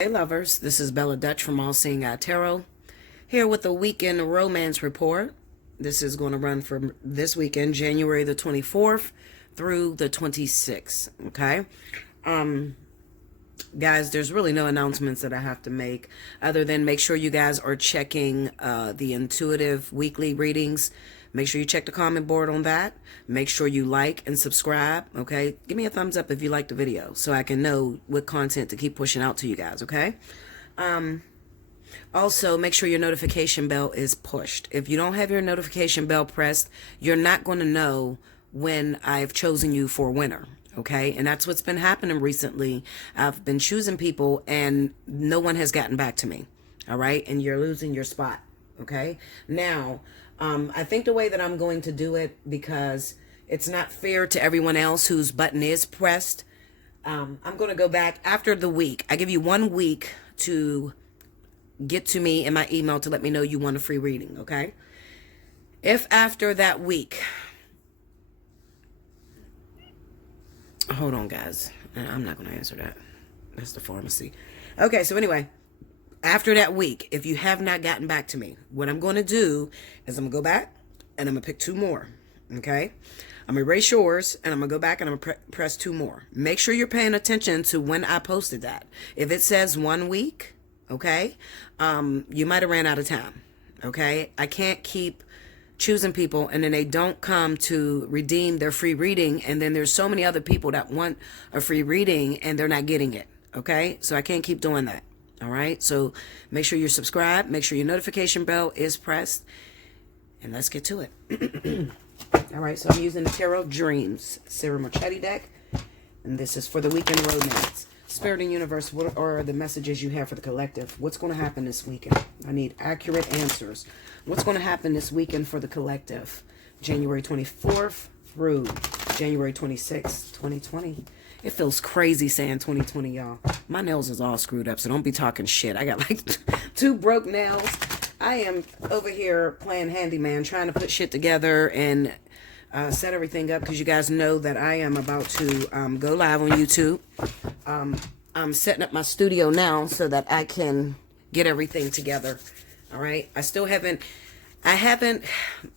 Hey lovers, this is Bella Dutch from Allseeingeyetarot, here with the weekend romance report. This is going to run from this weekend, January the 24th through the 26th, okay? Guys, there's really no announcements that I have to make other than make sure you guys are checking the intuitive weekly readings. Make sure you check the comment board on that. Make sure you like and subscribe, okay? Give me a thumbs up if you like the video so I can know what content to keep pushing out to you guys, okay? Also, make sure your notification bell is pushed. If you don't have your notification bell pressed, you're not going to know when I've chosen you for a winner, okay? And that's what's been happening recently. I've been choosing people and no one has gotten back to me, all right? And you're losing your spot, okay? Now, I think the way that I'm going to do it, because it's not fair to everyone else whose button is pressed, I'm going to go back after the week. I give you 1 week to get to me in my email to let me know you want a free reading, okay? If after that week, hold on guys, I'm not going to answer that. That's the pharmacy. Okay, so anyway, after that week, if you have not gotten back to me, what I'm going to do is I'm going to go back and I'm going to pick 2 more, okay? I'm going to erase yours and I'm going to go back and I'm going to press 2 more. Make sure you're paying attention to when I posted that. If it says 1 week, okay, you might have ran out of time, okay? I can't keep choosing people and then they don't come to redeem their free reading, and then there's so many other people that want a free reading and they're not getting it, okay? So I can't keep doing that. All right, so make sure you're subscribed, make sure your notification bell is pressed, and let's get to it. All right, so I'm using the Tarot Dreams Sarah Marchetti deck, and this is for the weekend romance. Spirit and Universe, what are the messages you have for the collective? What's going to happen this weekend? I need accurate answers. What's going to happen this weekend for the collective? January 24th through January 26th, 2020. It feels crazy saying 2020, y'all. My nails is all screwed up, so don't be talking shit. I got like 2 broke nails. I am over here playing handyman, trying to put shit together and set everything up, because you guys know that I am about to go live on YouTube. I'm setting up my studio now so that I can get everything together. All right. I haven't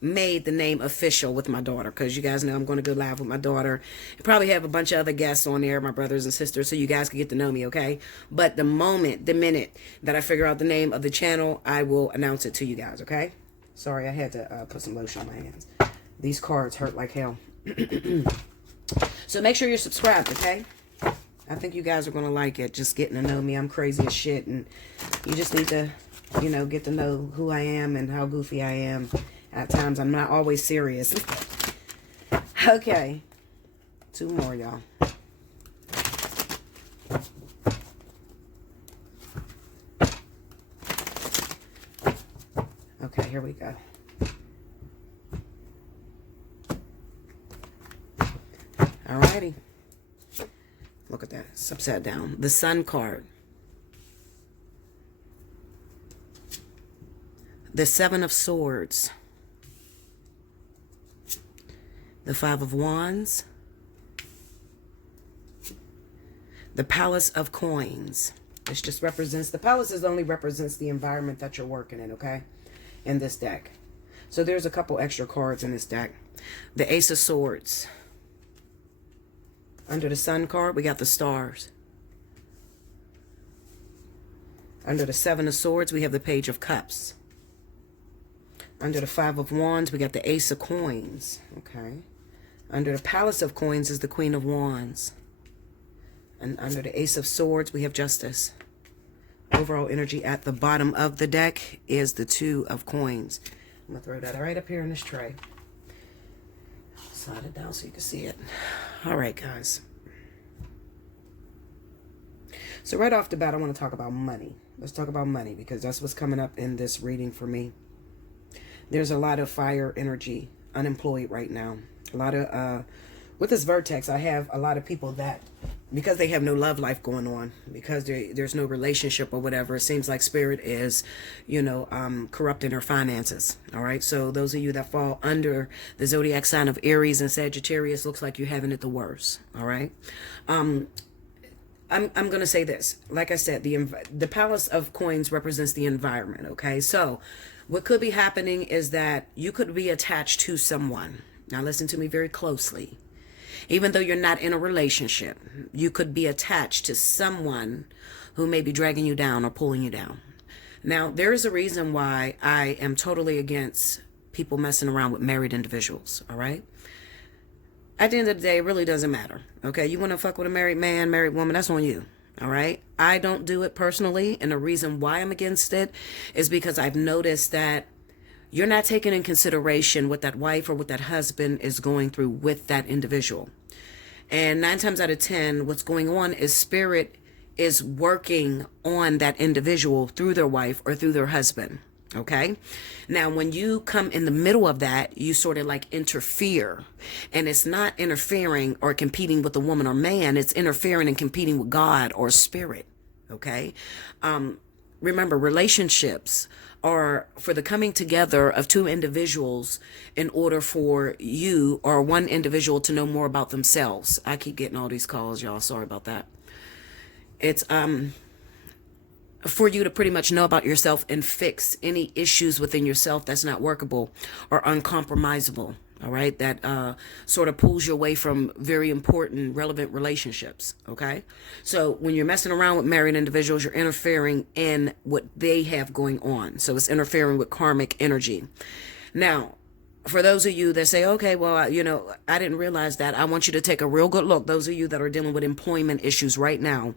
made the name official with my daughter, because you guys know I'm going to go live with my daughter. I probably have a bunch of other guests on there, my brothers and sisters, so you guys can get to know me, okay? But the minute that I figure out the name of the channel, I will announce it to you guys, okay? Sorry, I had to put some lotion on my hands. These cards hurt like hell. So make sure you're subscribed, okay? I think you guys are going to like it, just getting to know me. I'm crazy as shit, and you just need to, you know, get to know who I am and how goofy I am. At times, I'm not always serious. Okay. 2 more, y'all. Okay, here we go. Alrighty. Look at that. It's upside down. The Sun card. The 7 of Swords. The 5 of Wands. The Palace of Coins. This just represents, the palace only represents the environment that you're working in, okay? In this deck. So there's a couple extra cards in this deck. The Ace of Swords. Under the Sun card, we got the Stars. Under the 7 of Swords, we have the Page of Cups. Under the 5 of Wands, we got the Ace of Coins. Okay. Under the Palace of Coins is the Queen of Wands. And under the Ace of Swords, we have Justice. Overall energy at the bottom of the deck is the 2 of Coins. I'm going to throw that right up here in this tray. Slide it down so you can see it. All right, guys. So right off the bat, I want to talk about money. Let's talk about money, because that's what's coming up in this reading for me. There's a lot of fire energy, unemployed right now. A lot of, with this vertex, I have a lot of people that, because they have no love life going on, because there's no relationship or whatever, it seems like Spirit is, you know, corrupting her finances. All right. So those of you that fall under the zodiac sign of Aries and Sagittarius, looks like you're having it the worst. All right. I'm going to say this. Like I said, the Palace of Coins represents the environment, okay? So what could be happening is that you could be attached to someone. Now listen to me very closely. Even though you're not in a relationship, you could be attached to someone who may be dragging you down or pulling you down. Now, there is a reason why I am totally against people messing around with married individuals, all right? At the end of the day, it really doesn't matter, okay? You want to fuck with a married man, married woman, that's on you, all right? I don't do it personally, and the reason why I'm against it is because I've noticed that you're not taking in consideration what that wife or what that husband is going through with that individual. And 9 times out of 10, what's going on is spirit is working on that individual through their wife or through their husband. Okay. Now, when you come in the middle of that, you sort of like interfere, and it's not interfering or competing with a woman or man. It's interfering and competing with God or spirit. Okay. Remember, relationships are for the coming together of two individuals in order for you or one individual to know more about themselves. I keep getting all these calls, y'all. Sorry about that. It's for you to pretty much know about yourself and fix any issues within yourself that's not workable or uncompromisable. All right. That sort of pulls you away from very important, relevant relationships. Okay. So when you're messing around with married individuals, you're interfering in what they have going on. So it's interfering with karmic energy. Now, for those of you that say, okay, well, I didn't realize that. I want you to take a real good look. Those of you that are dealing with employment issues right now,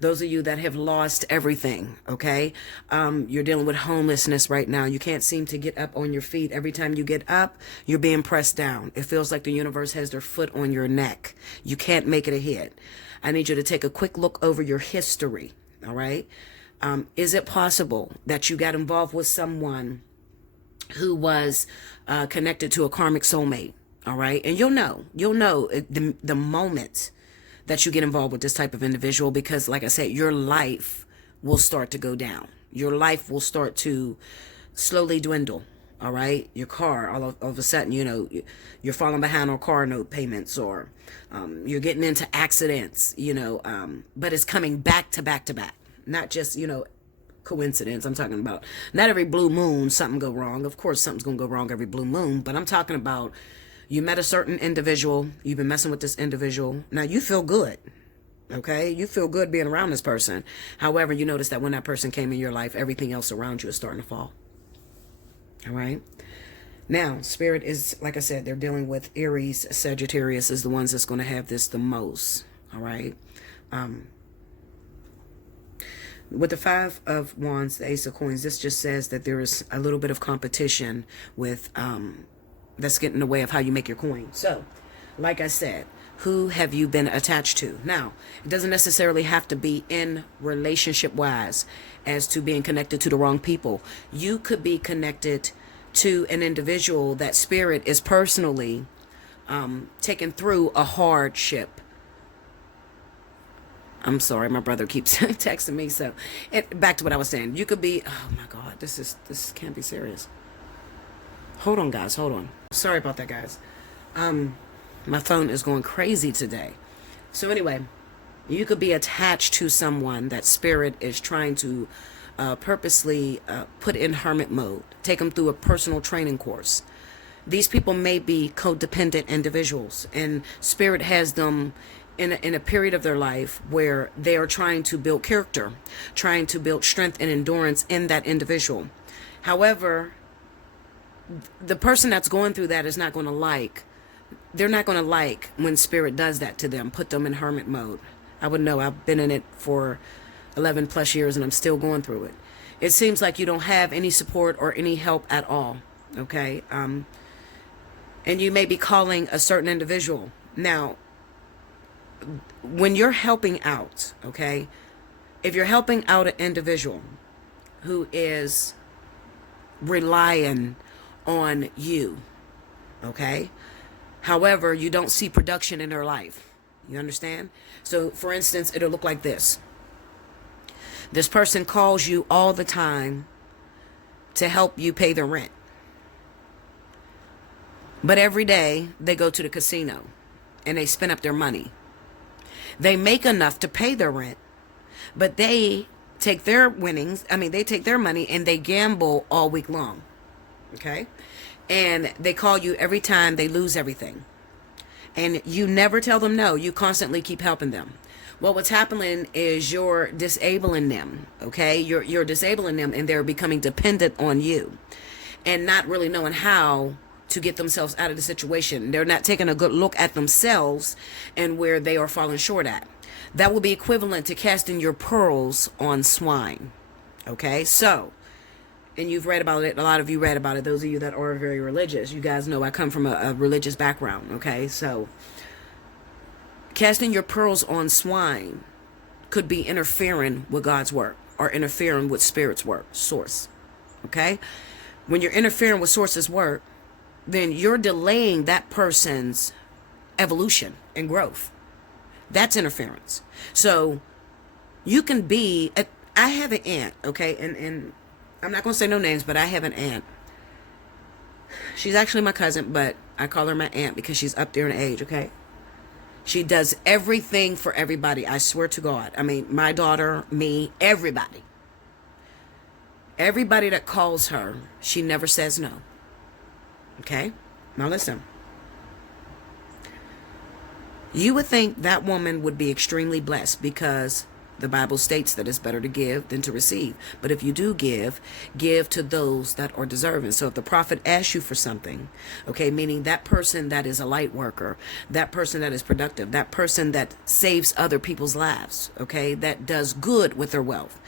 those of you that have lost everything, okay? You're dealing with homelessness right now. You can't seem to get up on your feet. Every time you get up, you're being pressed down. It feels like the universe has their foot on your neck. You can't make it ahead. I need you to take a quick look over your history, all right? Is it possible that you got involved with someone who was connected to a karmic soulmate? All right. And you'll know the moment that you get involved with this type of individual, because like I said, your life will start to go down. Your life will start to slowly dwindle. All right. Your car, all of a sudden, you're falling behind on car note payments, or you're getting into accidents, but it's coming back to back to back, not just, coincidence. I'm talking about not every blue moon something go wrong. Of course something's gonna go wrong every blue moon, but I'm talking about you met a certain individual, you've been messing with this individual, now you feel good, okay? You feel good being around this person. However, you notice that when that person came in your life, everything else around you is starting to fall. All right. Now, spirit is, like I said, they're dealing with Aries, Sagittarius is the ones that's going to have this the most. All right. With the 5 of Wands, the Ace of Coins, this just says that there is a little bit of competition with that's getting in the way of how you make your coin. So, like I said, who have you been attached to? Now, it doesn't necessarily have to be in relationship-wise as to being connected to the wrong people. You could be connected to an individual that spirit is personally taken through a hardship. I'm sorry, my brother keeps texting me. So, back to what I was saying. You could be, oh my God, this can't be serious. Hold on, guys, hold on. Sorry about that, guys. My phone is going crazy today. So anyway, you could be attached to someone that spirit is trying to purposely put in hermit mode, take them through a personal training course. These people may be codependent individuals, and spirit has them in a period of their life where they are trying to build character, trying to build strength and endurance in that individual. However, the person that's going through that is not going to they're not going to like when spirit does that to them, put them in hermit mode. I would know. I've been in it for 11 plus years and I'm still going through it. It seems like you don't have any support or any help at all. Okay. And you may be calling a certain individual. Now, when you're helping out, okay, if you're helping out an individual who is relying on you, okay, however, you don't see production in their life, you understand? So, for instance, it'll look like this. This person calls you all the time to help you pay their rent. But every day they go to the casino and they spend up their money. They make enough to pay their rent, but they take their winnings, they take their money and they gamble all week long. Okay? And they call you every time they lose everything. And you never tell them no. You constantly keep helping them. Well, what's happening is you're disabling them, okay? You're disabling them, and they're becoming dependent on you and not really knowing how to get themselves out of the situation. They're not taking a good look at themselves and where they are falling short at. That will be equivalent to casting your pearls on swine, okay? So, and you've read about it, a lot of you read about it, those of you that are very religious. You guys know I come from a religious background, okay? So, casting your pearls on swine could be interfering with God's work or interfering with Spirit's work, source, okay? When you're interfering with source's work, then you're delaying that person's evolution and growth. That's interference. So you can be, I have an aunt, okay, and I'm not going to say no names, but I have an aunt. She's actually my cousin, but I call her my aunt because she's up there in age, okay? She does everything for everybody. I swear to God. My daughter, me, everybody. Everybody that calls her, she never says no. Okay? Now listen. You would think that woman would be extremely blessed because the Bible states that it's better to give than to receive. But if you do give to those that are deserving. So if the prophet asks you for something, okay, meaning that person that is a light worker, that person that is productive, that person that saves other people's lives, okay, that does good with their wealth.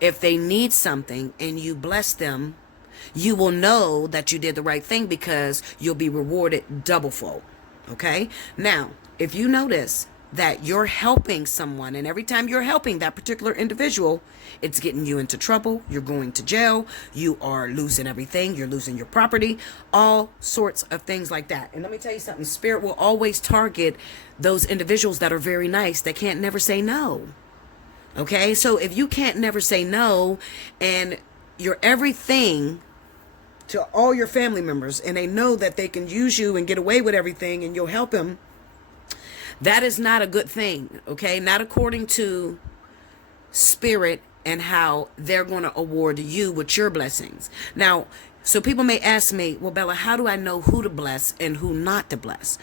If they need something and you bless them, you will know that you did the right thing because you'll be rewarded doublefold. Okay? Now, if you notice that you're helping someone, and every time you're helping that particular individual, it's getting you into trouble, you're going to jail, you are losing everything, you're losing your property, all sorts of things like that. And let me tell you something, Spirit will always target those individuals that are very nice, that can't never say no. Okay? So if you can't never say no, and you're everything to all your family members, and they know that they can use you and get away with everything, and you'll help them, that is not a good thing, okay? Not according to Spirit and how they're going to award you with your blessings. Now, so people may ask me, well, Bella, how do I know who to bless and who not to bless?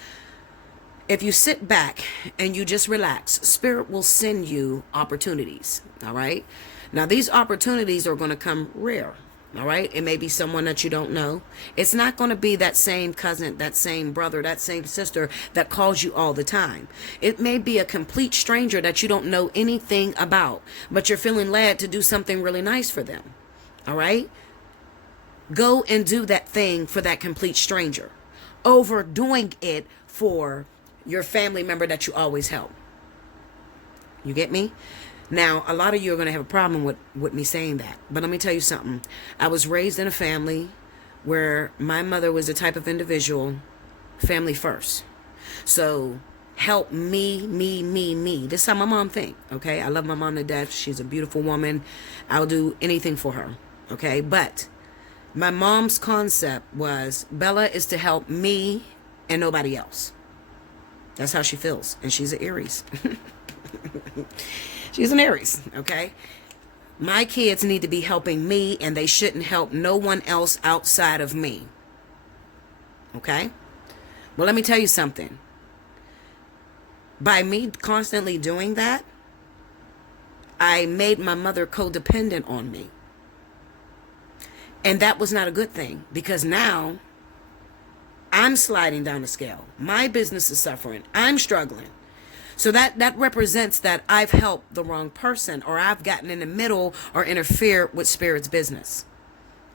If you sit back and you just relax, Spirit will send you opportunities, all right? Now, these opportunities are going to come rare. All right. It may be someone that you don't know. It's not going to be that same cousin, that same brother, that same sister that calls you all the time. It may be a complete stranger that you don't know anything about, but you're feeling led to do something really nice for them. All right. Go and do that thing for that complete stranger over doing it for your family member that you always help. You get me? Now, a lot of you are going to have a problem with me saying that. But let me tell you something. I was raised in a family where my mother was the type of individual, family first. So help me. This is how my mom think, okay? I love my mom to death. She's a beautiful woman. I'll do anything for her, okay? But my mom's concept was Bella is to help me and nobody else. That's how she feels. And she's an Aries. She's an Aries, okay? My kids need to be helping me, and they shouldn't help no one else outside of me. Okay? Well, let me tell you something. By me constantly doing that, I made my mother codependent on me. And that was not a good thing, because now I'm sliding down the scale. My business is suffering. I'm struggling. So that represents that I've helped the wrong person, or I've gotten in the middle or interfered with Spirit's business.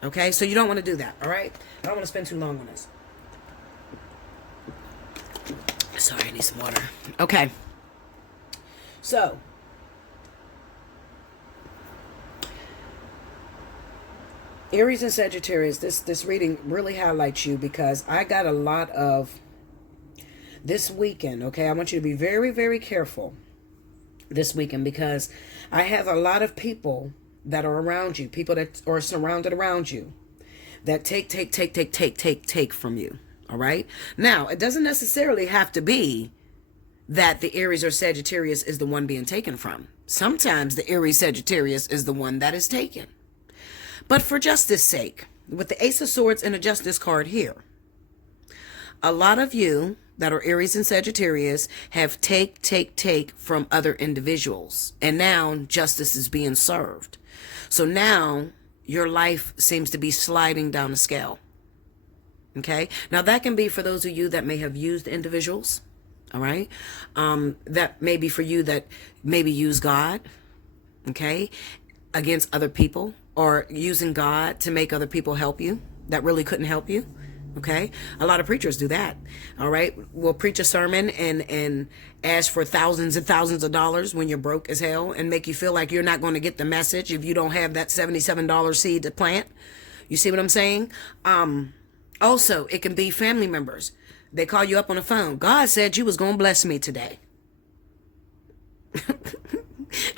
Okay? So you don't want to do that, all right? I don't want to spend too long on this. Sorry, I need some water. Okay. So, Aries and Sagittarius, this reading really highlights you because I got a lot of this weekend, okay? I want you to be very, very careful this weekend because I have a lot of people that are around you, people that are surrounded around you that take from you, all right? Now, it doesn't necessarily have to be that the Aries or Sagittarius is the one being taken from. Sometimes the Aries Sagittarius is the one that is taken. But for justice sake, with the Ace of Swords and a Justice card here, a lot of you that are Aries and Sagittarius have take from other individuals. And now justice is being served. So now your life seems to be sliding down the scale. Okay? Now that can be for those of you that may have used individuals. All right? That may be for you that maybe use God. Okay? Against other people. Or using God to make other people help you that really couldn't help you. Okay? A lot of preachers do that. All right? We'll preach a sermon and ask for thousands and thousands of dollars when you're broke as hell and make you feel like you're not going to get the message if you don't have that $77 seed to plant. You see what I'm saying? Also, it can be family members. They call you up on the phone. God said you was going to bless me today.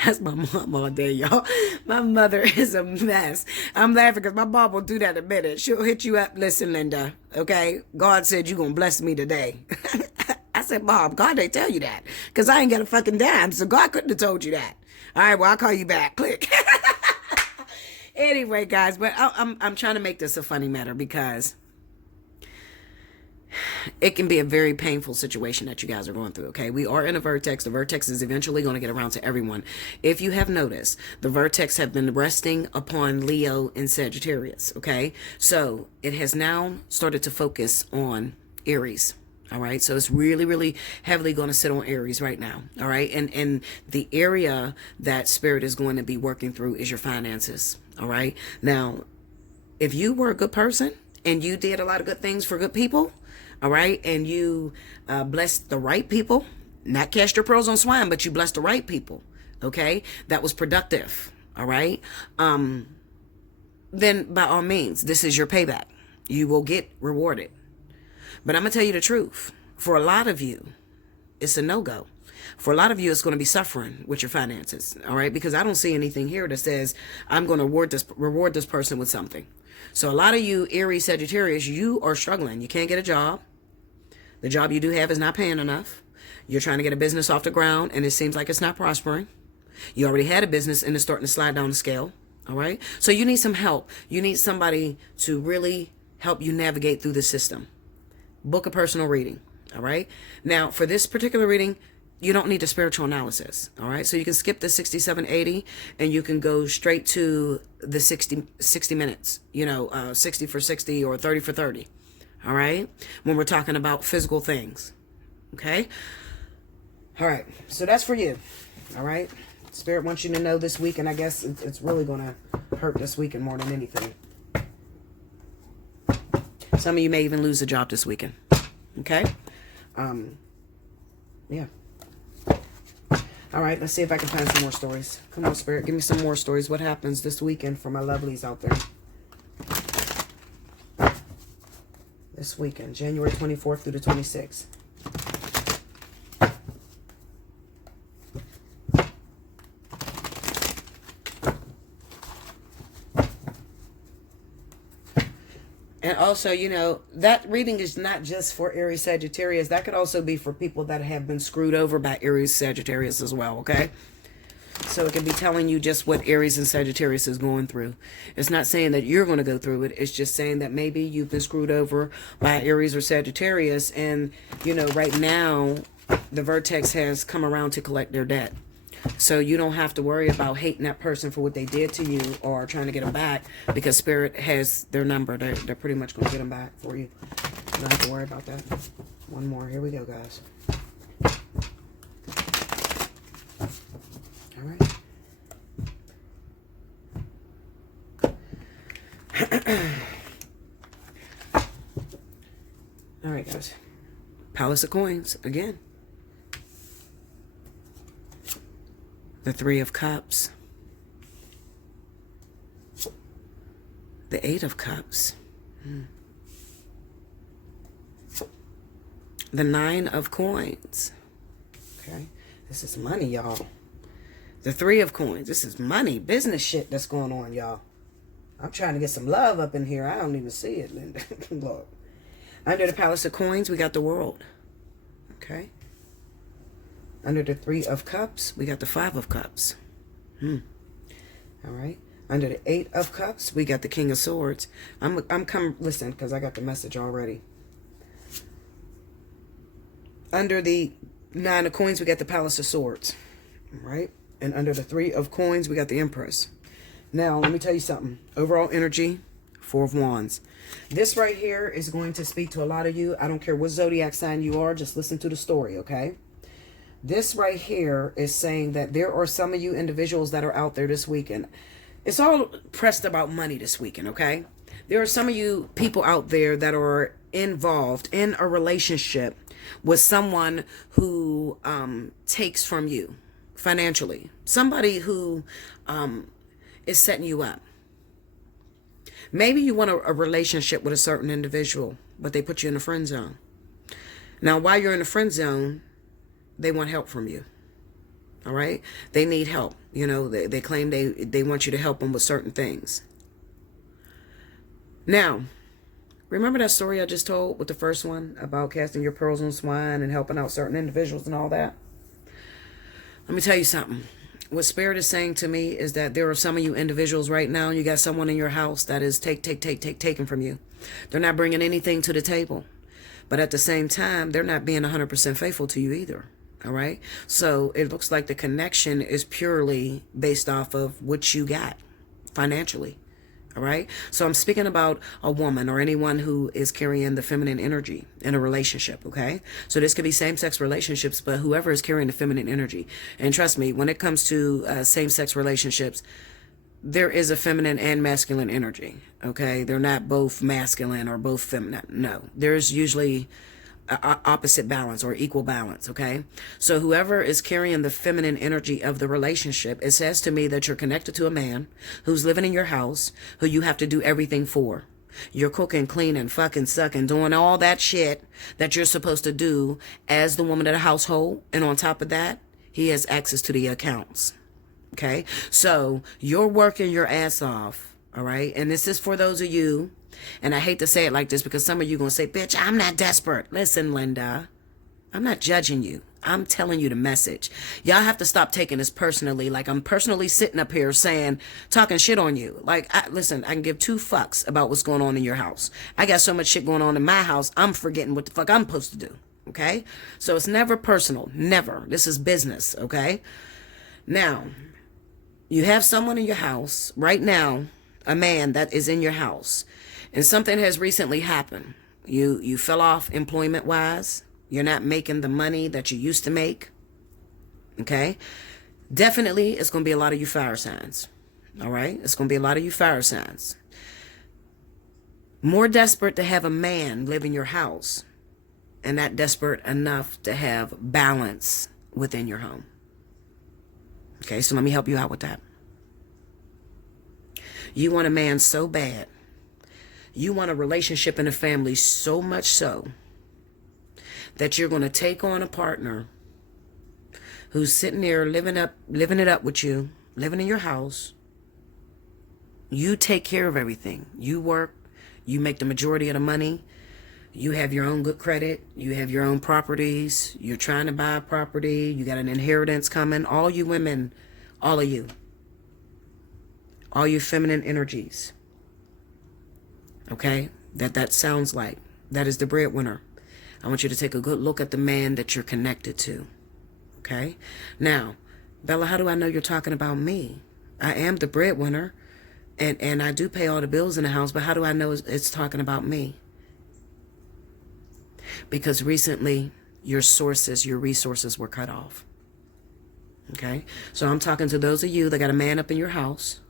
That's my mom all day, y'all. My mother is a mess. I'm laughing because my mom will do that in a minute. She'll hit you up. Listen, Linda, okay? God said you're going to bless me today. I said, Mom, God didn't tell you that because I ain't got a fucking dime, so God couldn't have told you that. All right, well, I'll call you back. Click. Anyway, guys, but I'm trying to make this a funny matter because it can be a very painful situation that you guys are going through, okay? We are in a vertex. The vertex is eventually going to get around to everyone. If you have noticed, the vertex have been resting upon Leo and Sagittarius, okay? So it has now started to focus on Aries, all right? So it's really, really heavily going to sit on Aries right now, all right? And the area that Spirit is going to be working through is your finances, all right? Now, if you were a good person and you did a lot of good things for good people, all right, and you blessed the right people, not cast your pearls on swine, but you blessed the right people, okay, that was productive, all right, then by all means, this is your payback. You will get rewarded. But I'm going to tell you the truth. For a lot of you, it's a no-go. For a lot of you, it's going to be suffering with your finances, all right, because I don't see anything here that says I'm going to reward this person with something. So a lot of you Aries Sagittarius, you are struggling. You can't get a job. The job you do have is not paying enough. You're trying to get a business off the ground and it seems like it's not prospering. You already had a business and it's starting to slide down the scale. All right. So you need some help. You need somebody to really help you navigate through the system. Book a personal reading. All right. Now, for this particular reading, you don't need a spiritual analysis. All right. So you can skip the 6780 and you can go straight to the 60 minutes, 60 for 60 or 30 for 30. All right. When we're talking about physical things. Okay. All right. So that's for you. All right. Spirit wants you to know this week. And I guess it's really going to hurt this weekend more than anything. Some of you may even lose a job this weekend. Okay. Yeah. All right, let's see if I can find some more stories. Come on, Spirit, give me some more stories. What happens this weekend for my lovelies out there? This weekend, January 24th through the 26th. And also, that reading is not just for Aries Sagittarius. That could also be for people that have been screwed over by Aries Sagittarius as well, okay? So it can be telling you just what Aries and Sagittarius is going through. It's not saying that you're going to go through it. It's just saying that maybe you've been screwed over by Aries or Sagittarius. And, right now, the vertex has come around to collect their debt. So you don't have to worry about hating that person for what they did to you or trying to get them back because Spirit has their number. They're pretty much going to get them back for you. You don't have to worry about that. One more. Here we go, guys. All right. All right, guys. Palace of Coins again. The Three of Cups. The Eight of Cups. The Nine of Coins. Okay. This is money, y'all. The Three of Coins. This is money, business shit that's going on, y'all. I'm trying to get some love up in here. I don't even see it, Linda. Look. Under the Palace of Coins, we got the World. Okay. Under the 3 of Cups, we got the 5 of Cups. All right. Under the 8 of Cups, we got the King of Swords. Listen, because I got the message already. Under the 9 of Coins, we got the Palace of Swords. All right. And under the 3 of Coins, we got the Empress. Now, let me tell you something. Overall energy, 4 of Wands. This right here is going to speak to a lot of you. I don't care what zodiac sign you are. Just listen to the story, okay? This right here is saying that there are some of you individuals that are out there this weekend. It's all pressed about money this weekend, okay? There are some of you people out there that are involved in a relationship with someone who takes from you financially. Somebody who is setting you up. Maybe you want a relationship with a certain individual, but they put you in the friend zone. Now, while you're in the friend zone, they want help from you. All right? They need help. You know, they claim they want you to help them with certain things. Now, remember that story I just told with the first one about casting your pearls on swine and helping out certain individuals and all that? Let me tell you something. What Spirit is saying to me is that there are some of you individuals right now, you got someone in your house that is taking from you. They're not bringing anything to the table. But at the same time, they're not being 100% faithful to you either. All right? So it looks like the connection is purely based off of what you got financially. All right? So I'm speaking about a woman or anyone who is carrying the feminine energy in a relationship, okay? So this could be same-sex relationships, but whoever is carrying the feminine energy. And trust me, when it comes to same-sex relationships, there is a feminine and masculine energy, okay? They're not both masculine or both feminine. No, there's usually opposite balance or equal balance, okay? So whoever is carrying the feminine energy of the relationship, it says to me that you're connected to a man who's living in your house, who you have to do everything for. You're cooking, cleaning, fucking, sucking, doing all that shit that you're supposed to do as the woman of the household. And on top of that, he has access to the accounts, okay? So you're working your ass off, all right? And this is for those of you, and I hate to say it like this because some of you going to say, bitch, I'm not desperate. Listen, Linda, I'm not judging you. I'm telling you the message. Y'all have to stop taking this personally. Like I'm personally sitting up here talking shit on you. Like, listen, I can give 2 fucks about what's going on in your house. I got so much shit going on in my house, I'm forgetting what the fuck I'm supposed to do. Okay? So it's never personal. Never. This is business. Okay? Now, you have someone in your house right now, a man that is in your house. And something has recently happened. You fell off employment-wise. You're not making the money that you used to make. Okay? Definitely, it's going to be a lot of you fire signs. All right? It's going to be a lot of you fire signs. More desperate to have a man live in your house and not desperate enough to have balance within your home. Okay? So let me help you out with that. You want a man so bad. You want a relationship and a family so much so that you're going to take on a partner who's sitting there living it up with you, living in your house. You take care of everything. You work. You make the majority of the money. You have your own good credit. You have your own properties. You're trying to buy a property. You got an inheritance coming. All you women, all of you. All you feminine energies. Okay? That sounds like. That is the breadwinner. I want you to take a good look at the man that you're connected to. Okay? Now, Bella, how do I know you're talking about me? I am the breadwinner, and I do pay all the bills in the house, but how do I know it's talking about me? Because recently, your resources were cut off. Okay? So I'm talking to those of you that got a man up in your house,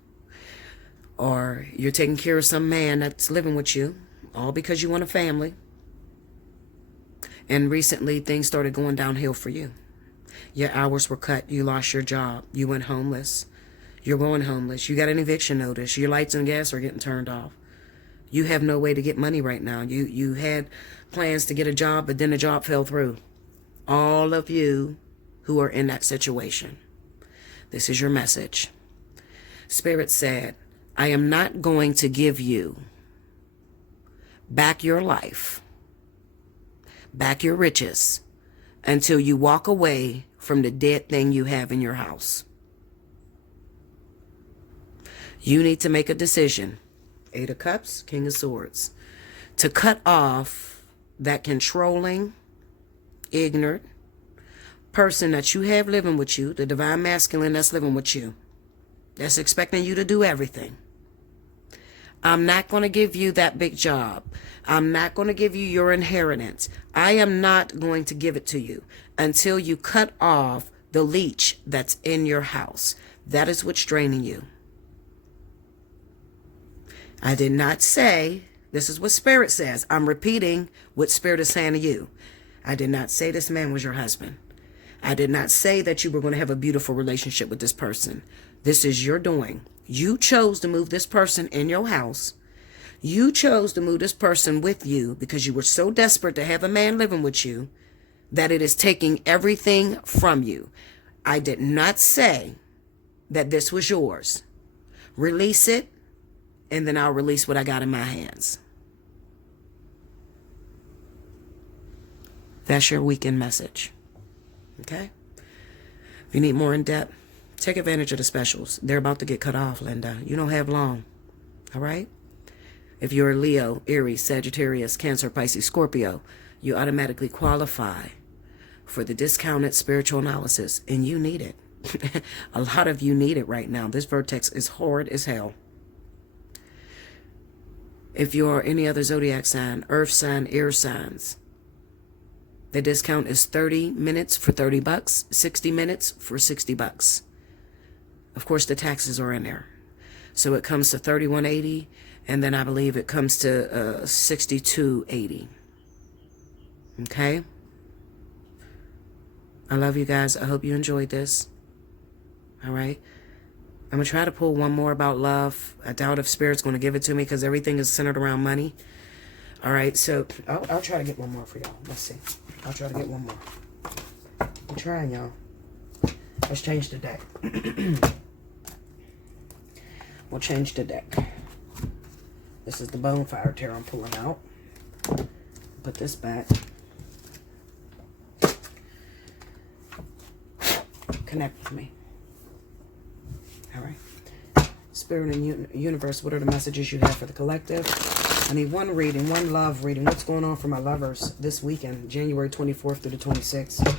or you're taking care of some man that's living with you, all because you want a family. And recently, things started going downhill for you. Your hours were cut. You lost your job. You went homeless. You're going homeless. You got an eviction notice. Your lights and gas are getting turned off. You have no way to get money right now. You had plans to get a job, but then the job fell through. All of you who are in that situation, this is your message. Spirit said, I am not going to give you back your life, back your riches, until you walk away from the dead thing you have in your house. You need to make a decision. 8 of Cups, King of Swords. To cut off that controlling, ignorant person that you have living with you, the divine masculine that's living with you, that's expecting you to do everything. I'm not going to give you that big job. I'm not going to give you your inheritance. I am not going to give it to you until you cut off the leech that's in your house. That is what's draining you. I did not say, this is what Spirit says. I'm repeating what Spirit is saying to you. I did not say this man was your husband. I did not say that you were going to have a beautiful relationship with this person. This is your doing. You chose to move this person in your house. You chose to move this person with you because you were so desperate to have a man living with you that it is taking everything from you. I did not say that this was yours. Release it, and then I'll release what I got in my hands. That's your weekend message. Okay? If you need more in depth, take advantage of the specials. They're about to get cut off, Linda. You don't have long. All right? If you're a Leo, Aries, Sagittarius, Cancer, Pisces, Scorpio, you automatically qualify for the discounted spiritual analysis, and you need it. A lot of you need it right now. This vertex is hard as hell. If you're any other zodiac sign, earth sign, air signs, the discount is 30 minutes for $30, 60 minutes for $60. Of course, the taxes are in there. So it comes to $31.80, and then I believe it comes to $62.80. Okay? I love you guys. I hope you enjoyed this. All right? I'm going to try to pull one more about love. I doubt if Spirit's going to give it to me because everything is centered around money. All right, so I'll try to get one more for y'all. Let's see. I'll try to get one more. I'm trying, y'all. Let's change the deck. We'll change the deck. This is the Bonefire Tarot I'm pulling out. Put this back. Connect with me. All right. Spirit and universe, what are the messages you have for the collective? I need one reading, one love reading. What's going on for my lovers this weekend, January 24th through the 26th?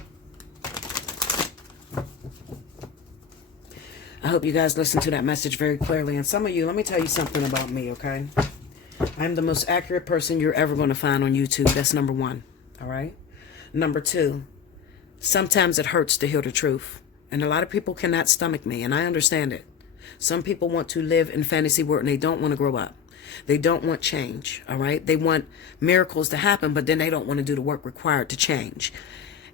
I hope you guys listen to that message very clearly. And some of you, let me tell you something about me, okay? I'm the most accurate person you're ever going to find on YouTube. That's number one, all right? Number two, sometimes it hurts to hear the truth. And a lot of people cannot stomach me, and I understand it. Some people want to live in fantasy world, and they don't want to grow up. They don't want change, all right? They want miracles to happen, but then they don't want to do the work required to change.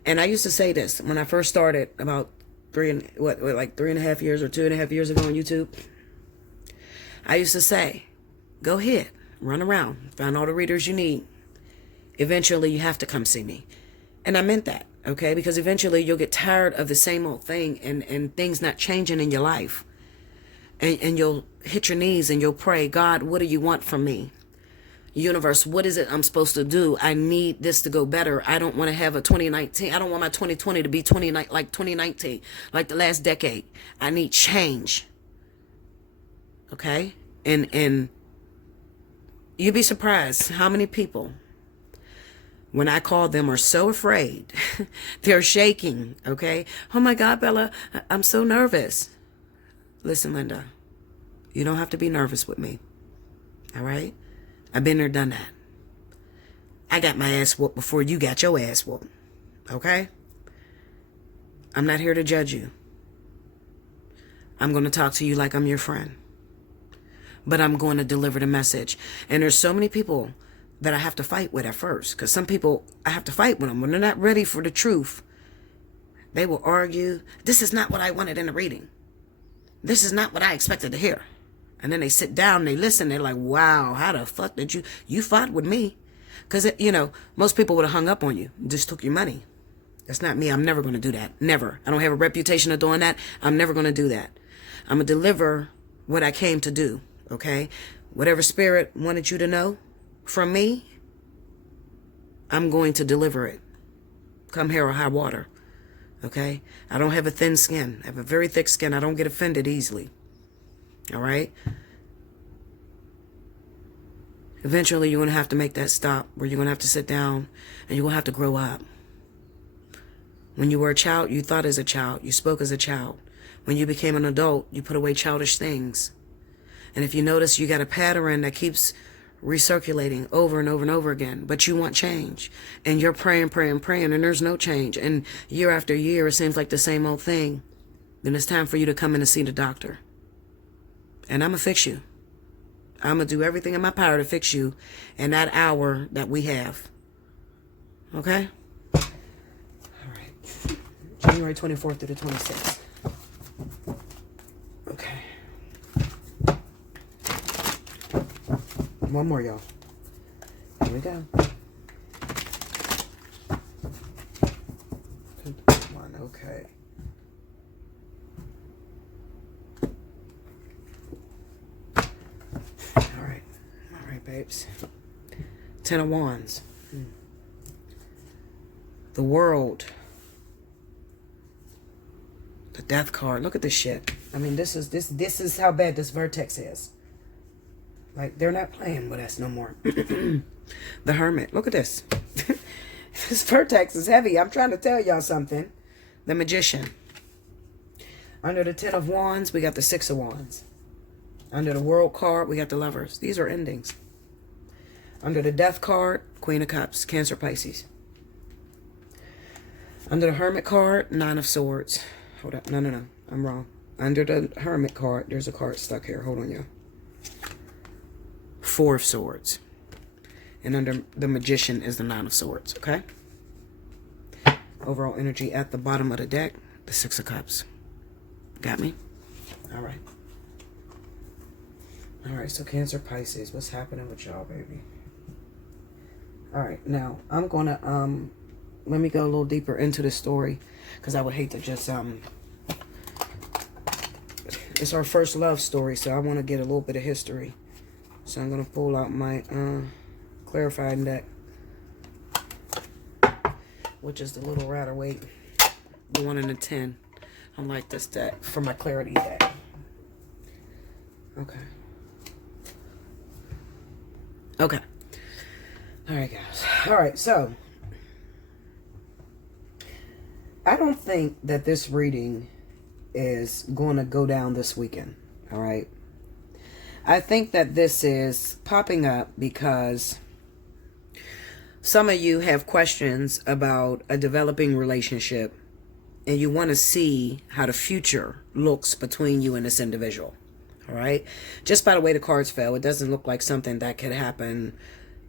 And I used to say this when I first started about 3.5 years or 2.5 years ago on YouTube. I used to say, go ahead, run around, find all the readers you need. Eventually, you have to come see me. And I meant that, okay? Because eventually, you'll get tired of the same old thing and things not changing in your life. And you'll hit your knees and you'll pray, God, what do you want from me? Universe, what is it I'm supposed to do? I need this to go better. I don't want to have a 2019. I don't want my 2020 to be like 2019, like the last decade. I need change. Okay? And you'd be surprised how many people, when I call them, are so afraid. They're shaking, okay? Oh my God, Bella, I'm so nervous. Listen, Linda, you don't have to be nervous with me, all right? I've been there, done that. I got my ass whooped before you got your ass whooped, okay? I'm not here to judge you. I'm going to talk to you like I'm your friend, but I'm going to deliver the message. And there's so many people that I have to fight with at first, because some people, I have to fight with them when they're not ready for the truth. They will argue, this is not what I wanted in a reading. This is not what I expected to hear. And then they sit down and they listen. They're like, wow, how the fuck did you fought with me? Because, most people would have hung up on you and just took your money. That's not me. I'm never going to do that. Never. I don't have a reputation of doing that. I'm never going to do that. I'm going to deliver what I came to do, okay? Whatever Spirit wanted you to know from me, I'm going to deliver it. Come hell or high water. Okay? I don't have a thin skin. I have a very thick skin. I don't get offended easily. All right? Eventually, you're going to have to make that stop where you're going to have to sit down and you're going to have to grow up. When you were a child, you thought as a child. You spoke as a child. When you became an adult, you put away childish things. And if you notice, you got a pattern that keeps recirculating over and over and over again. But you want change. And you're praying, praying, praying, and there's no change. And year after year, it seems like the same old thing. Then it's time for you to come in and see the doctor. And I'm going to fix you. I'm going to do everything in my power to fix you in that hour that we have. Okay? All right. January 24th through the 26th. Okay. One more, y'all. Here we go. One, okay. All right, babes. 10 of Wands. The World. The Death card. Look at this shit. I mean, this is how bad this vertex is. Like, they're not playing with us no more. The Hermit. Look at this. This vertex is heavy. I'm trying to tell y'all something. The Magician. Under the 10 of Wands, we got the 6 of Wands. Under the World card, we got the Lovers. These are endings. Under the Death card, Queen of Cups, Cancer, Pisces. Under the Hermit card, 9 of Swords. Hold up. No. I'm wrong. Under the Hermit card, there's a card stuck here. Hold on, y'all. 4 of Swords. And under the Magician is the 9 of Swords, okay? Overall energy at the bottom of the deck, the 6 of Cups. Got me? All right. All right, so Cancer, Pisces, what's happening with y'all, baby? All right, now, I'm going to, let me go a little deeper into the story, because I would hate to just, it's our first love story, so I want to get a little bit of history. So I'm going to pull out my clarifying deck, which is the little Rider-Waite, the 1 and the 10. I like this deck for my clarity deck. Okay. Okay. All right, guys. All right, so I don't think that this reading is going to go down this weekend. All right. I think that this is popping up because some of you have questions about a developing relationship and you want to see how the future looks between you and this individual. All right. Just by the way the cards fell, it doesn't look like something that could happen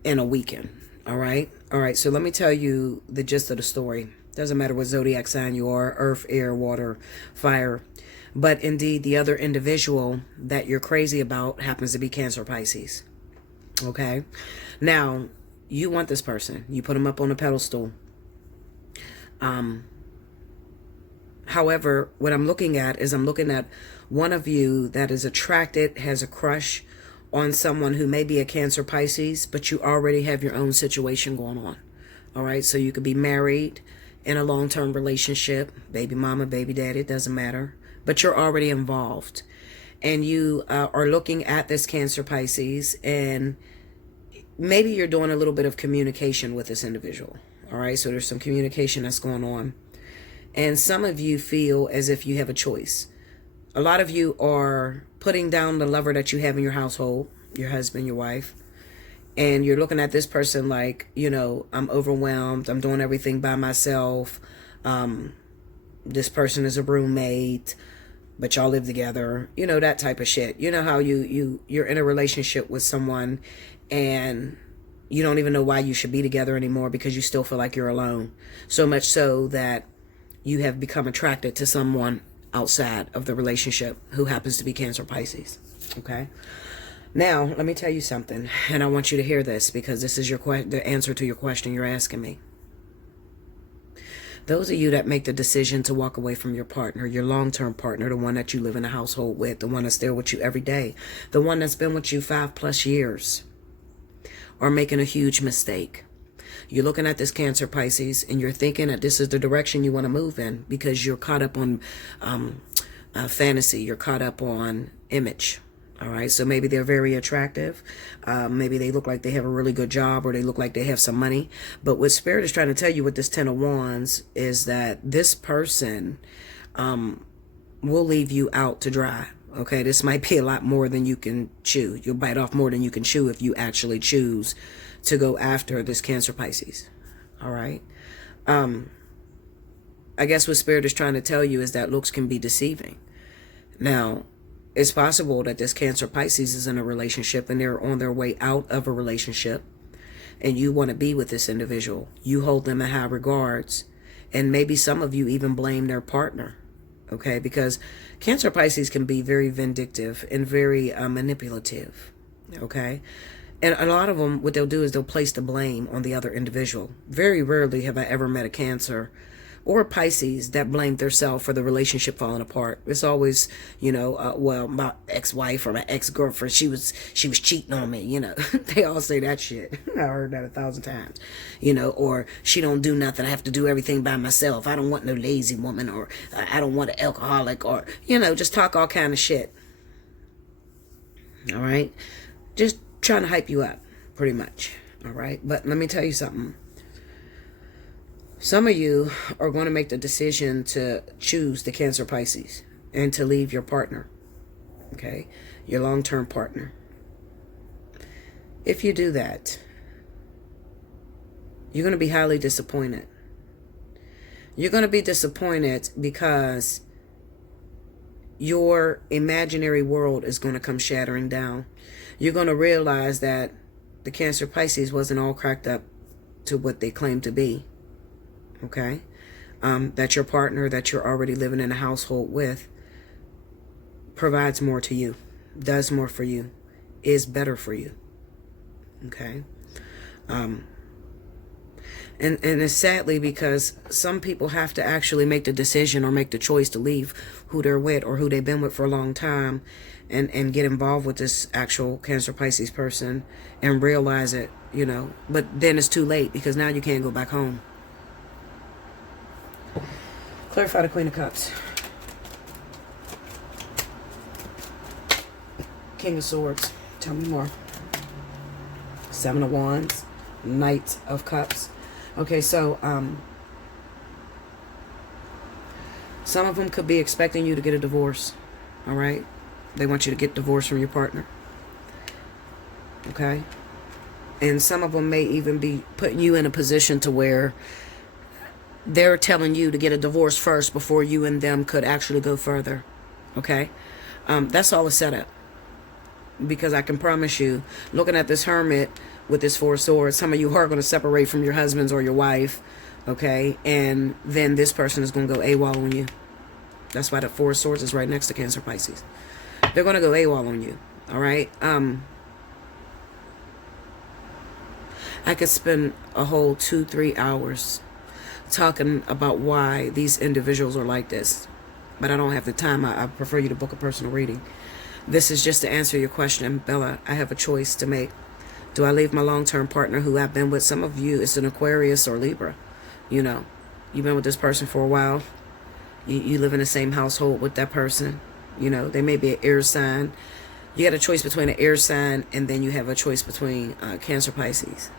in a weekend. All right. All right. So let me tell you the gist of the story. Doesn't matter what zodiac sign you are, earth, air, water, fire. But indeed, the other individual that you're crazy about happens to be Cancer, Pisces. Okay. Now, you want this person. You put them up on a pedestal. However, what I'm looking at is I'm looking at one of you that is attracted, has a crush on someone who may be a Cancer, Pisces, but you already have your own situation going on. All right. So you could be married in a long-term relationship, baby mama, baby daddy, it doesn't matter. But you're already involved. And you are looking at this Cancer, Pisces, and maybe you're doing a little bit of communication with this individual. All right. So there's some communication that's going on. And some of you feel as if you have a choice. A lot of you are putting down the lover that you have in your household, your husband, your wife. And you're looking at this person like, you know, I'm overwhelmed. I'm doing everything by myself. This person is a roommate, but y'all live together. You know, that type of shit. You know how you're in a relationship with someone and you don't even know why you should be together anymore because you still feel like you're alone. So much so that you have become attracted to someone outside of the relationship who happens to be Cancer, Pisces. Okay. Now, let me tell you something, and I want you to hear this because this is the answer to your question you're asking me. Those of you that make the decision to walk away from your partner, your long-term partner, the one that you live in a household with, the one that's there with you every day, the one that's been with you 5+ years, are making a huge mistake. You're looking at this Cancer, Pisces, and you're thinking that this is the direction you want to move in because you're caught up on fantasy. You're caught up on image. All right, so maybe they're very attractive. Maybe they look like they have a really good job, or they look like they have some money. But what Spirit is trying to tell you with this Ten of Wands is that this person will leave you out to dry. Okay, this might be a lot more than you can chew. You'll bite off more than you can chew if you actually choose to go after this Cancer, Pisces. All right. I guess what Spirit is trying to tell you is that looks can be deceiving. Now, it's possible that this Cancer, Pisces is in a relationship and they're on their way out of a relationship, and you want to be with this individual. You hold them in high regards, and maybe some of you even blame their partner. Okay, because Cancer, Pisces can be very vindictive and very manipulative. Okay, and a lot of them, what they'll do is they'll place the blame on the other individual. Very rarely have I ever met a Cancer or Pisces that blamed themselves for the relationship falling apart. It's always, well, my ex-wife or my ex-girlfriend, she was cheating on me, They all say that shit. I heard that 1,000 times, or she don't do nothing. I have to do everything by myself. I don't want no lazy woman, or I don't want an alcoholic, or, just talk all kind of shit. All right? Just trying to hype you up, pretty much. All right? But let me tell you something. Some of you are going to make the decision to choose the Cancer, Pisces and to leave your partner, okay, your long-term partner. If you do that, you're going to be highly disappointed. You're going to be disappointed because your imaginary world is going to come shattering down. You're going to realize that the Cancer, Pisces wasn't all cracked up to what they claim to be. Okay, that your partner that you're already living in a household with provides more to you, does more for you, is better for you. Okay, and it's sadly because some people have to actually make the decision or make the choice to leave who they're with or who they've been with for a long time, and get involved with this actual Cancer, Pisces person and realize it, but then it's too late because now you can't go back home. Clarify the Queen of Cups. King of Swords. Tell me more. Seven of Wands. Knight of Cups. Okay, so some of them could be expecting you to get a divorce. All right? They want you to get divorced from your partner. Okay? And some of them may even be putting you in a position to where they're telling you to get a divorce first before you and them could actually go further. Okay? That's all a setup. Because I can promise you, looking at this Hermit with this Four of Swords, some of you are going to separate from your husbands or your wife. Okay? And then this person is going to go AWOL on you. That's why the Four of Swords is right next to Cancer, Pisces. They're going to go AWOL on you. All right? I could spend a whole 2-3 hours talking about why these individuals are like this, but I don't have the time. I prefer you to book a personal reading. This is just to answer your question, Bella. I have a choice to make. Do I leave my long-term partner who I've been with? Some of you, it's an Aquarius or Libra. You've been with this person for a while. You live in the same household with that person. They may be an air sign. You got a choice between an air sign, and then you have a choice between Cancer, Pisces.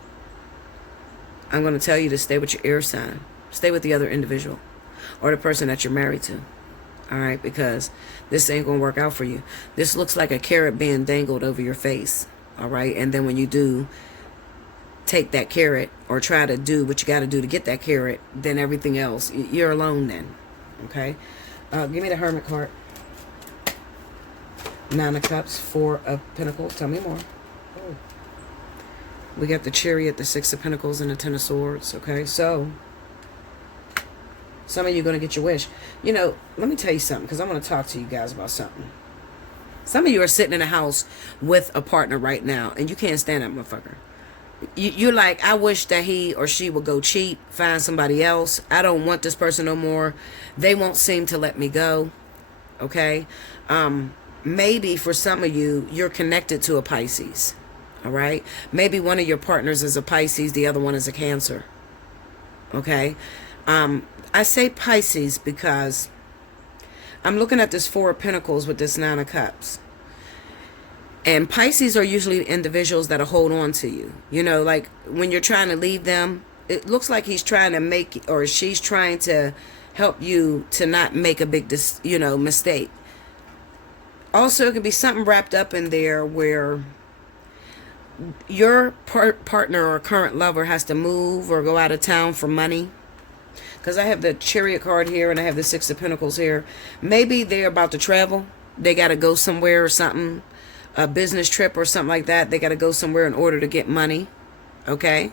I'm going to tell you to stay with your air sign. Stay with the other individual or the person that you're married to. All right? Because this ain't going to work out for you. This looks like a carrot being dangled over your face. All right? And then when you do take that carrot or try to do what you got to do to get that carrot, then everything else, you're alone then. Okay? Give me the Hermit card. Nine of Cups, Four of Pentacles. Tell me more. Oh. We got the Chariot, the Six of Pentacles, and the Ten of Swords. Okay? So some of you are going to get your wish. Let me tell you something, because I want to talk to you guys about something. Some of you are sitting in a house with a partner right now, and you can't stand that motherfucker. You're like, I wish that he or she would go cheat, find somebody else. I don't want this person no more. They won't seem to let me go. Okay? Maybe for some of you, you're connected to a Pisces. All right. Maybe one of your partners is a Pisces, the other one is a Cancer. Okay. I say Pisces because I'm looking at this Four of Pentacles with this Nine of Cups. And Pisces are usually individuals that'll hold on to you. You know, like when you're trying to leave them, it looks like he's trying to make, or she's trying to help you to not make a big, mistake. Also, it could be something wrapped up in there where your partner or current lover has to move or go out of town for money. Because I have the Chariot card here and I have the Six of Pentacles here. Maybe they're about to travel. They got to go somewhere or something. A business trip or something like that. They got to go somewhere in order to get money. Okay?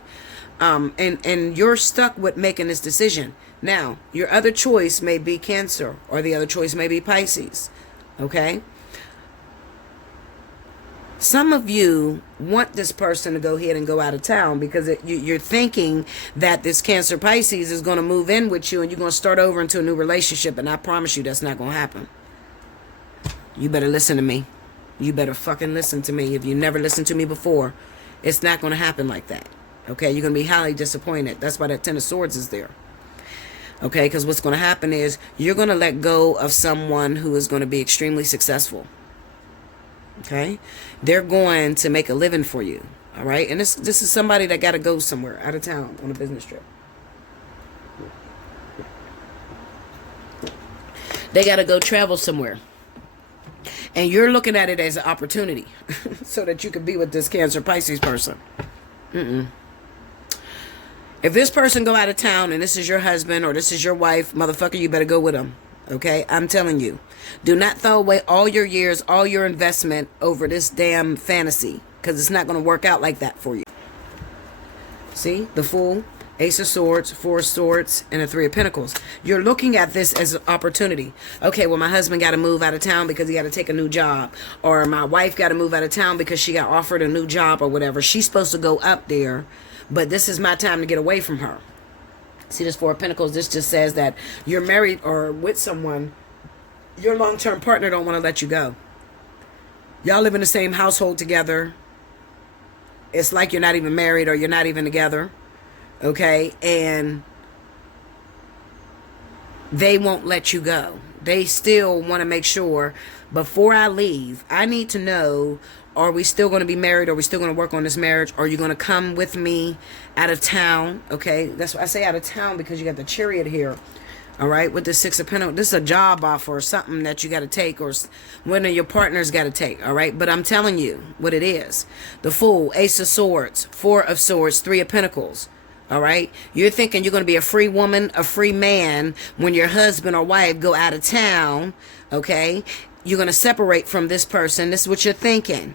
And you're stuck with making this decision. Now, your other choice may be Cancer, or the other choice may be Pisces. Okay? Some of you want this person to go ahead and go out of town because you're thinking that this Cancer Pisces is going to move in with you and you're going to start over into a new relationship. And I promise you that's not going to happen. You better listen to me. You better fucking listen to me. If you never listened to me before, it's not going to happen like that. Okay? You're going to be highly disappointed. That's why that Ten of Swords is there. Okay? Because what's going to happen is you're going to let go of someone who is going to be extremely successful. Okay? They're going to make a living for you. All right? And this is somebody that got to go somewhere out of town on a business trip. They got to go travel somewhere. And you're looking at it as an opportunity so that you can be with this Cancer Pisces person. If this person go out of town and this is your husband or this is your wife, motherfucker, you better go with them. Okay? I'm telling you. Do not throw away all your years, all your investment over this damn fantasy. Because it's not going to work out like that for you. See? The Fool, Ace of Swords, Four of Swords, and a Three of Pentacles. You're looking at this as an opportunity. Okay, well, my husband got to move out of town because he got to take a new job. Or my wife got to move out of town because she got offered a new job or whatever. She's supposed to go up there. But this is my time to get away from her. See this Four of Pentacles? This just says that you're married or with someone. Your long-term partner don't want to let you go. Y'all live in the same household together. It's like you're not even married or you're not even together. Okay? And they won't let you go. They still want to make sure, before I leave, I need to know, are we still going to be married? Are we still going to work on this marriage? Are you going to come with me out of town? Okay? That's why I say out of town, because you got the Chariot here. All right? With the Six of Pentacles. This is a job offer or something that you got to take, or one of your partners got to take. All right? But I'm telling you what it is. The Fool, Ace of Swords, Four of Swords, Three of Pentacles. All right? You're thinking you're going to be a free woman, a free man when your husband or wife go out of town. Okay? You're going to separate from this person. This is what you're thinking.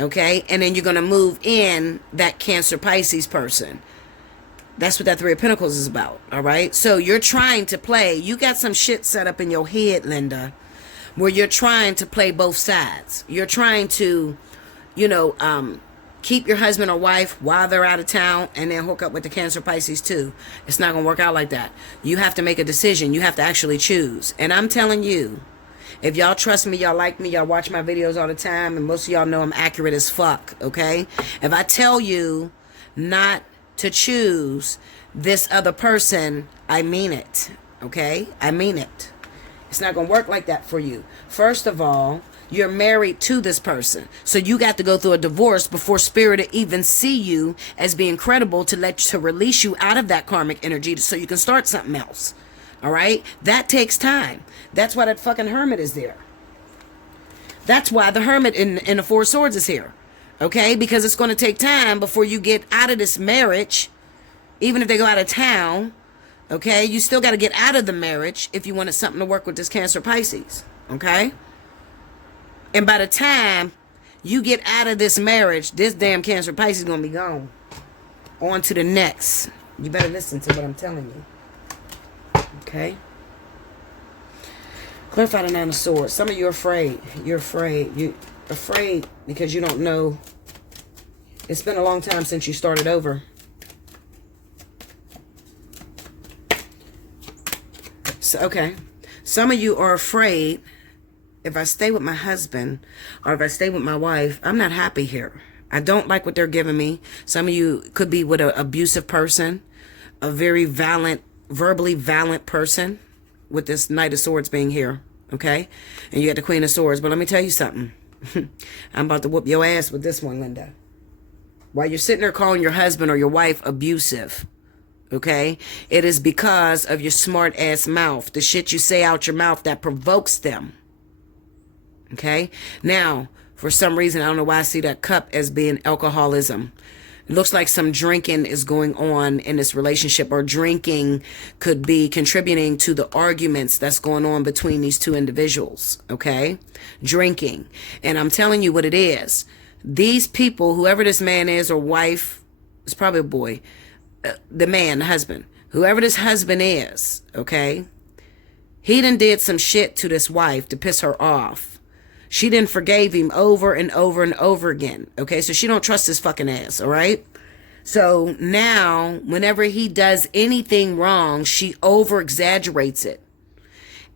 Okay? And then you're going to move in that Cancer Pisces person. That's what that Three of Pentacles is about. All right? So you're trying to play. You got some shit set up in your head, Linda, where you're trying to play both sides. You're trying to, keep your husband or wife while they're out of town and then hook up with the Cancer Pisces too. It's not going to work out like that. You have to make a decision. You have to actually choose. And I'm telling you, if y'all trust me, y'all like me, y'all watch my videos all the time, and most of y'all know I'm accurate as fuck, okay? If I tell you not to choose this other person, I mean it, okay? I mean it. It's not going to work like that for you. First of all, you're married to this person. So you got to go through a divorce before Spirit even see you as being credible to release you out of that karmic energy so you can start something else. All right? That takes time. That's why that fucking Hermit is there. That's why the Hermit in the Four Swords is here. Okay? Because it's going to take time before you get out of this marriage. Even if they go out of town. Okay? You still got to get out of the marriage if you wanted something to work with this Cancer Pisces. Okay? And by the time you get out of this marriage, this damn Cancer Pisces is going to be gone. On to the next. You better listen to what I'm telling you. Okay? Clarify the Nine of Swords. Some of you are afraid. You're afraid. You're afraid because you don't know. It's been a long time since you started over. So, okay. Some of you are afraid, if I stay with my husband or if I stay with my wife, I'm not happy here. I don't like what they're giving me. Some of you could be with an abusive person, a very violent, verbally violent person, with this Knight of Swords being here, okay? And you got the Queen of Swords. But let me tell you something. I'm about to whoop your ass with this one, Linda. While you're sitting there calling your husband or your wife abusive, okay, it is because of your smart ass mouth, the shit you say out your mouth that provokes them. Okay, now for some reason I don't know why I see that cup as being alcoholism. It looks like some drinking is going on in this relationship, or drinking could be contributing to the arguments that's going on between these two individuals. Okay, drinking. And I'm telling you what it is. These people, whoever this man is or wife, it's probably a boy, the man, the husband, whoever this husband is, okay, he done did some shit to this wife to piss her off. She done forgave him over and over and over again. Okay, so she don't trust his fucking ass, all right? So now, whenever he does anything wrong, she over-exaggerates it.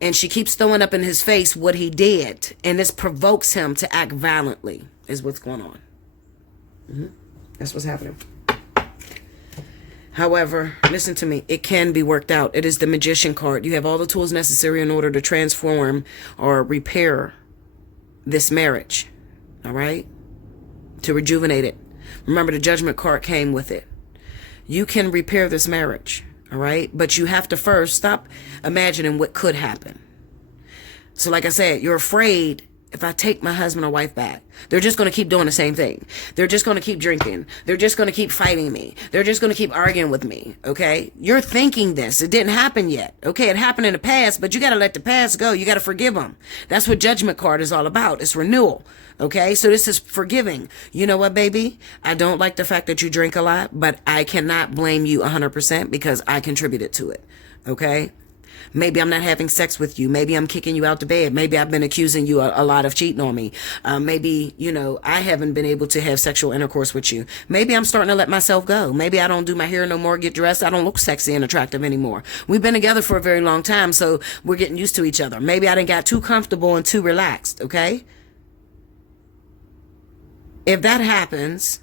And she keeps throwing up in his face what he did. And this provokes him to act violently, is what's going on. That's what's happening. However, listen to me, it can be worked out. It is the Magician card. You have all the tools necessary in order to transform or repair this marriage, all right? To rejuvenate it. Remember, the Judgment card came with it. You can repair this marriage, all right? But you have to first stop imagining what could happen. So like I said, you're afraid, if I take my husband or wife back, they're just going to keep doing the same thing. They're just going to keep drinking. They're just going to keep fighting me. They're just going to keep arguing with me. Okay? You're thinking this. It didn't happen yet. Okay? It happened in the past, but you got to let the past go. You got to forgive them. That's what Judgment card is all about. It's renewal. Okay? So this is forgiving. You know what, baby? I don't like the fact that you drink a lot, but I cannot blame you 100% because I contributed to it. Okay? Maybe I'm not having sex with you. Maybe I'm kicking you out the bed. Maybe I've been accusing you a lot of cheating on me. Maybe, I haven't been able to have sexual intercourse with you. Maybe I'm starting to let myself go. Maybe I don't do my hair no more, get dressed. I don't look sexy and attractive anymore. We've been together for a very long time, so we're getting used to each other. Maybe I done got too comfortable and too relaxed, okay? If that happens,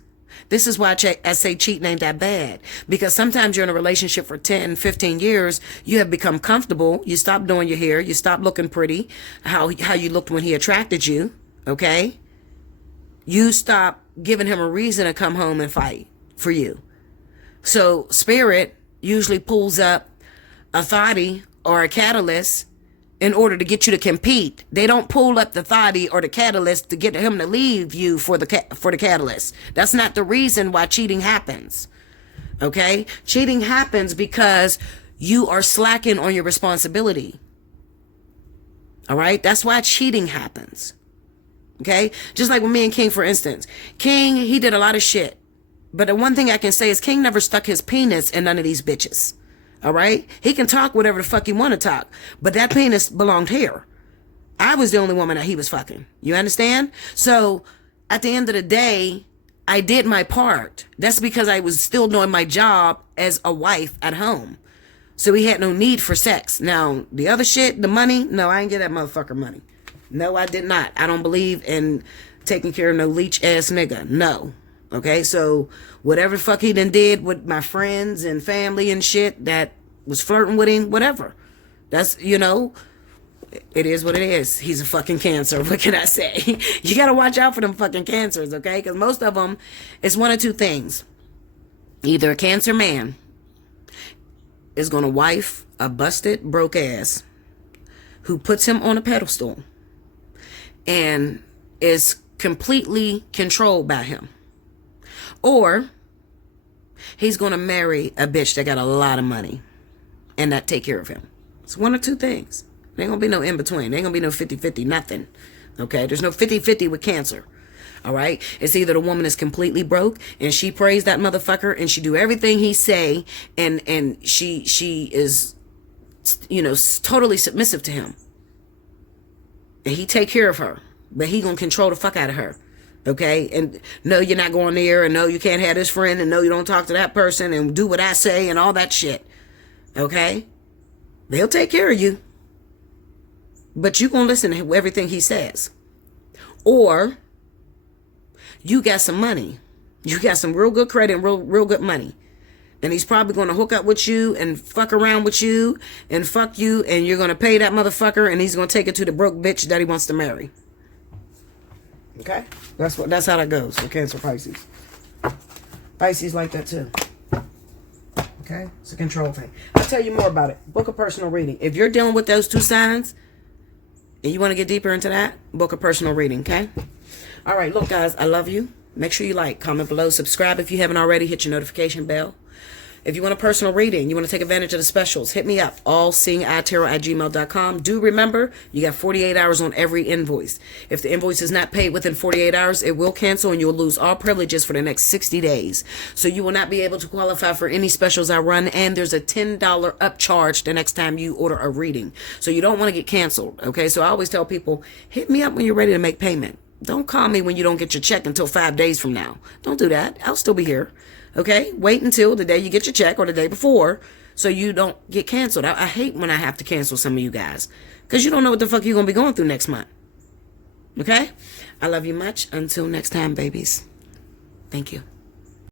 this is why I say cheating ain't that bad. Because sometimes you're in a relationship for 10, 15 years. You have become comfortable. You stop doing your hair. You stop looking pretty. How you looked when he attracted you. Okay? You stop giving him a reason to come home and fight for you. So spirit usually pulls up a thotty or a catalyst in order to get you to compete. They don't pull up the thotty or the catalyst to get him to leave you for the catalyst. That's not the reason why cheating happens. Okay? Cheating happens because you are slacking on your responsibility. All right? That's why cheating happens. Okay? Just like with me and King, for instance. King, he did a lot of shit. But the one thing I can say is King never stuck his penis in none of these bitches. All right? He can talk whatever the fuck he want to talk. But that penis belonged here. I was the only woman that he was fucking. You understand? So, at the end of the day, I did my part. That's because I was still doing my job as a wife at home. So he had no need for sex. Now, the other shit, the money, no, I ain't get that motherfucker money. No, I did not. I don't believe in taking care of no leech ass nigga. No. Okay, so whatever the fuck he done did with my friends and family and shit that was flirting with him, whatever. That's, it is what it is. He's a fucking Cancer. What can I say? You gotta watch out for them fucking Cancers, okay? Because most of them, it's one of two things. Either a Cancer man is gonna wife a busted, broke ass who puts him on a pedestal and is completely controlled by him. Or he's going to marry a bitch that got a lot of money and not take care of him. It's one or two things. There ain't going to be no in between. There ain't going to be no 50-50, nothing. Okay? There's no 50-50 with Cancer. All right? It's either the woman is completely broke and she prays that motherfucker and she do everything he say and she is, totally submissive to him. And he take care of her. But he going to control the fuck out of her. Okay, and no, you're not going there, and no, you can't have this friend, and no, you don't talk to that person, and do what I say, and all that shit. Okay, they'll take care of you, but you gonna listen to everything he says, or you got some money. You got some real good credit and real good money. And he's probably going to hook up with you and fuck around with you and fuck you. And you're going to pay that motherfucker. And he's going to take it to the broke bitch that he wants to marry. Okay? That's how that goes for Cancer, Pisces. Pisces like that too. Okay? It's a control thing. I'll tell you more about it. Book a personal reading. If you're dealing with those 2 signs and you want to get deeper into that, book a personal reading. Okay? All right. Look, guys, I love you. Make sure you like, comment below, subscribe if you haven't already, hit your notification bell. If you want a personal reading, you want to take advantage of the specials, hit me up, allseeingeyetarot@gmail.com. Do remember, you got 48 hours on every invoice. If the invoice is not paid within 48 hours, it will cancel and you'll lose all privileges for the next 60 days. So you will not be able to qualify for any specials I run, and there's a $10 upcharge the next time you order a reading. So you don't want to get canceled, okay? So I always tell people, hit me up when you're ready to make payment. Don't call me when you don't get your check until 5 days from now. Don't do that. I'll still be here. Okay? Wait until the day you get your check or the day before so you don't get canceled. I hate when I have to cancel some of you guys because you don't know what the fuck you're going to be going through next month. Okay? I love you much. Until next time, babies. Thank you.